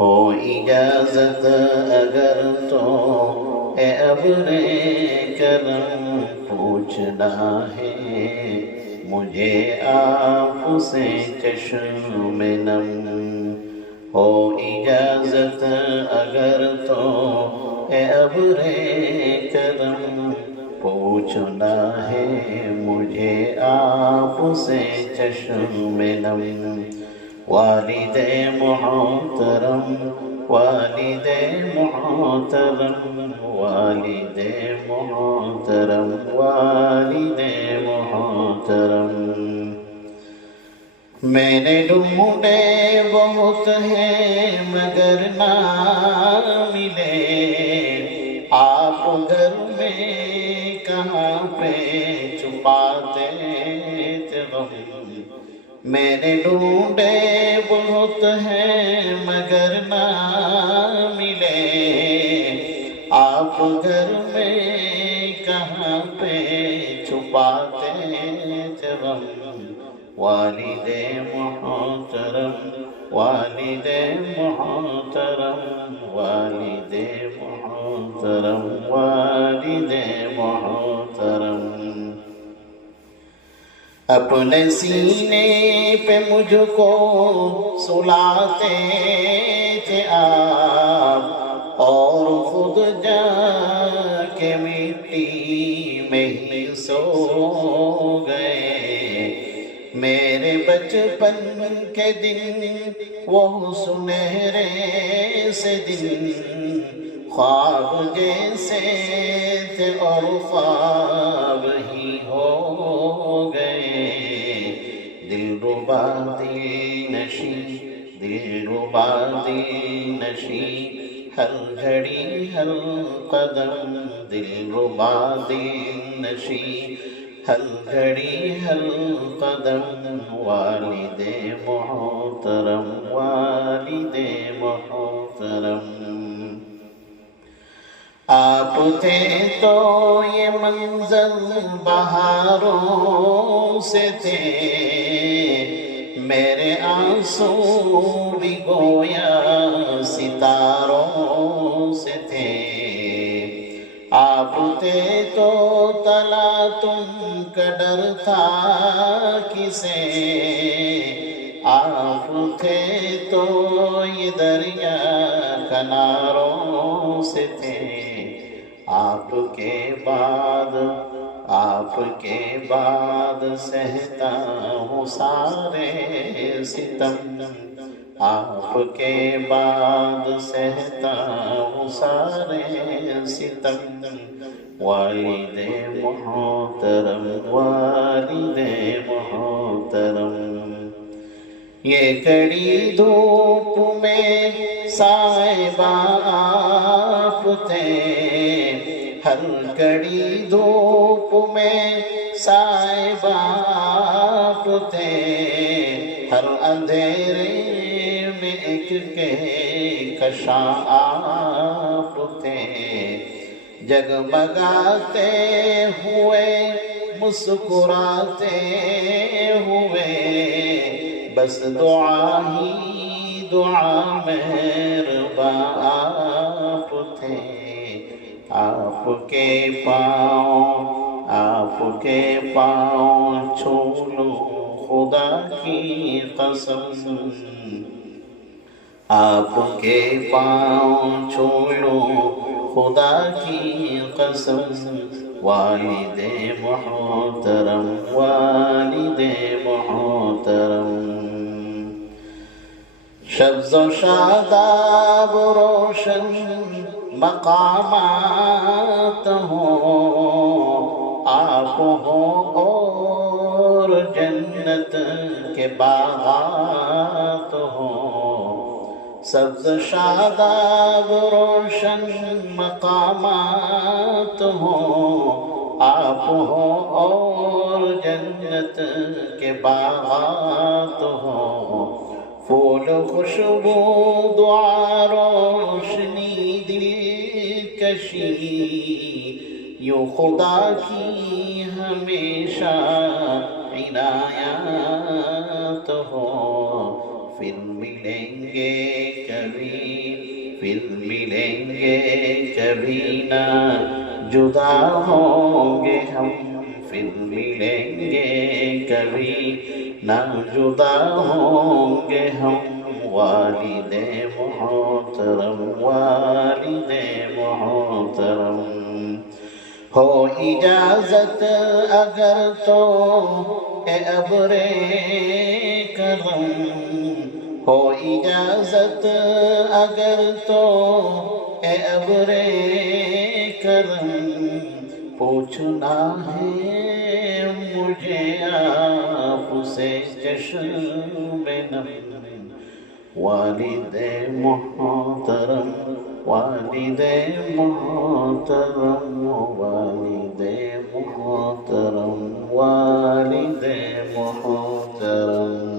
ہو اجازت اگر تو اے ابر کرم پوچھنا ہے مجھے آپ سے چشم نم ہو اجازت اگر تو اے ابر کرم پوچھنا ہے مجھے آپ سے چشم نم والد محترم والد محترم والد محترم والد محترم میں نے ڈھونڈے بہت ہیں مگر نہ ملے آپ گھر میں کہاں پہ چھپاتے تھے غم میں نے ڈھونڈے بہت ہیں مگر نہ ملے آپ گھر میں کہاں پہ چھپاتے تھے غم والد محترم والد محترم والد محترم والد محترم اپنے سینے پہ مجھ کو سلاتے تھے آپ اور خود جا کے مٹی میں ہی سو گئے میرے بچپن کے دن وہ سنہرے سے دن خواب جیسے تھے اور خواب ہی ہو گئے دلربا دل نشی دلربا دل نشی ہر گھڑی ہر قدم دلربا دل نشی ہر گھڑی ہر قدم والد محترم والد محترم آپ تھے تو یہ منظر بہاروں سے تھے میرے آنسو بھی گویا ستاروں سے تھے آپ تھے تو تلا تم کا ڈر تھا کسے آپ تھے تو یہ دریا کناروں سے تھے آپ کے بعد سہتا ہوں سارے ستم آپ کے بعد سہتا ہوں سارے ستم والد محترم والد محترم یہ کڑی دھوپ میں صاحبہ آپ تھے ہر کڑی دھوپ میں صاحبہ آپ تھے ہر اندھیرے میں ایک کہکشاں آپ تھے جگمگاتے ہوئے مسکراتے ہوئے بس دعا ہی دعا مہرباں آپ تھے آپ کے پاؤں چھو لو خدا کی قسم آپ کے پاؤں چھو لو خدا کی قسم والد محترم والد محترم شبز و شاداب روشن مقامات ہوں آپ ہو اور جنت کے باغات ہوں سبز شاداب روشن مقامات ہوں آپ ہو اور جنت کے باغات ہوں پھول خوشبو دعا روشنی دل کشی یوں خدا کی ہمیشہ عنایات ہو پھر ملیں گے کبھی پھر ملیں گے کبھی نہ جدا ہوں گے ہم پھر ملیں گے کبھی نہ جدا ہوں گے ہم والد محترم والد محترم ہو اجازت اگر تو اے ابر کرم ہو اجازت اگر تو اے ابر کرم پوچھنا ہے مجھے آپ سے چشم نم والد محترم والد محترم والد محترم والد محترم